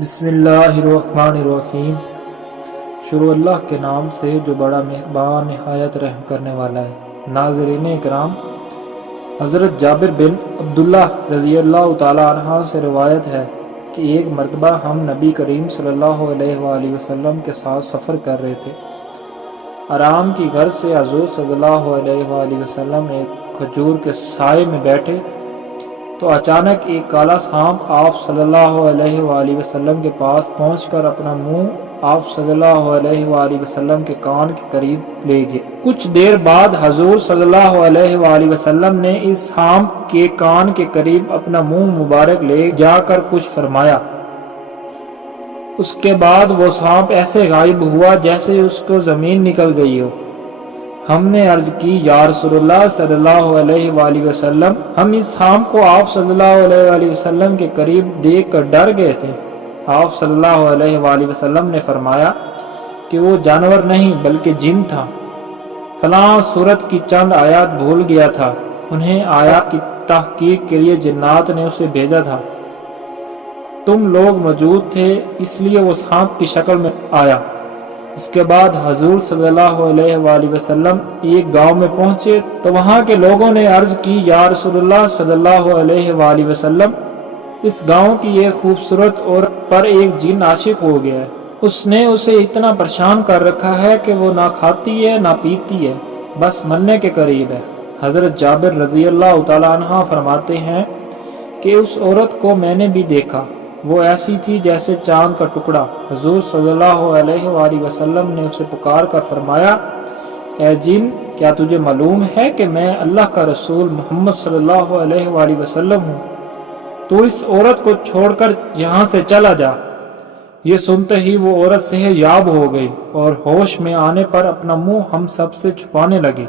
بسم اللہ الرحمن الرحیم۔ شروع اللہ کے نام سے جو بڑا مہربان نہایت رحم کرنے والا ہے۔ ناظرین اکرام، حضرت جابر بن عبداللہ رضی اللہ تعالی عنہ سے روایت ہے کہ ایک مرتبہ ہم نبی کریم صلی اللہ علیہ وآلہ وسلم کے ساتھ سفر کر رہے تھے۔ آرام کی غرض سے حضور صلی اللہ علیہ وآلہ وسلم ایک کھجور کے سائے میں بیٹھے تو اچانک ایک کالا سانپ آپ صلی اللہ علیہ وآلہ وسلم کے پاس پہنچ کر اپنا منہ آپ صلی اللہ علیہ وآلہ وسلم کے کان کے قریب لے گیا۔ کچھ دیر بعد حضور صلی اللہ علیہ وآلہ وسلم نے اس سانپ کے کان کے قریب اپنا منہ مبارک لے جا کر کچھ فرمایا۔ اس کے بعد وہ سانپ ایسے غائب ہوا جیسے اس کو زمین نکل گئی ہو۔ ہم نے عرض کی، یا رسول اللہ صلی اللہ علیہ وآلہ وسلم، ہم اس سانپ کو آپ صلی اللہ علیہ وآلہ وسلم کے قریب دیکھ کر ڈر گئے تھے۔ آپ صلی اللہ علیہ وآلہ وسلم نے فرمایا کہ وہ جانور نہیں بلکہ جن تھا۔ فلاں سورت کی چند آیات بھول گیا تھا، انہیں آیات کی تحقیق کے لیے جنات نے اسے بھیجا تھا۔ تم لوگ موجود تھے اس لیے وہ سانپ کی شکل میں آیا۔ اس کے بعد حضور صلی اللہ علیہ وآلہ وسلم ایک گاؤں میں پہنچے تو وہاں کے لوگوں نے عرض کی، یا رسول اللہ صلی اللہ علیہ وآلہ وسلم، اس گاؤں کی ایک خوبصورت عورت پر ایک جن عاشق ہو گیا ہے۔ اس نے اسے اتنا پریشان کر رکھا ہے کہ وہ نہ کھاتی ہے نہ پیتی ہے، بس مرنے کے قریب ہے۔ حضرت جابر رضی اللہ تعالیٰ عنہ فرماتے ہیں کہ اس عورت کو میں نے بھی دیکھا، وہ ایسی تھی جیسے چاند کا ٹکڑا۔ حضور صلی اللہ علیہ وآلہ وسلم نے اسے پکار کر فرمایا، اے جن، کیا تجھے معلوم ہے کہ میں اللہ کا رسول محمد صلی اللہ علیہ وآلہ وسلم ہوں؟ تو اس عورت کو چھوڑ کر یہاں سے چلا جا۔ یہ سنتے ہی وہ عورت صحت یاب ہو گئی اور ہوش میں آنے پر اپنا منہ ہم سب سے چھپانے لگی۔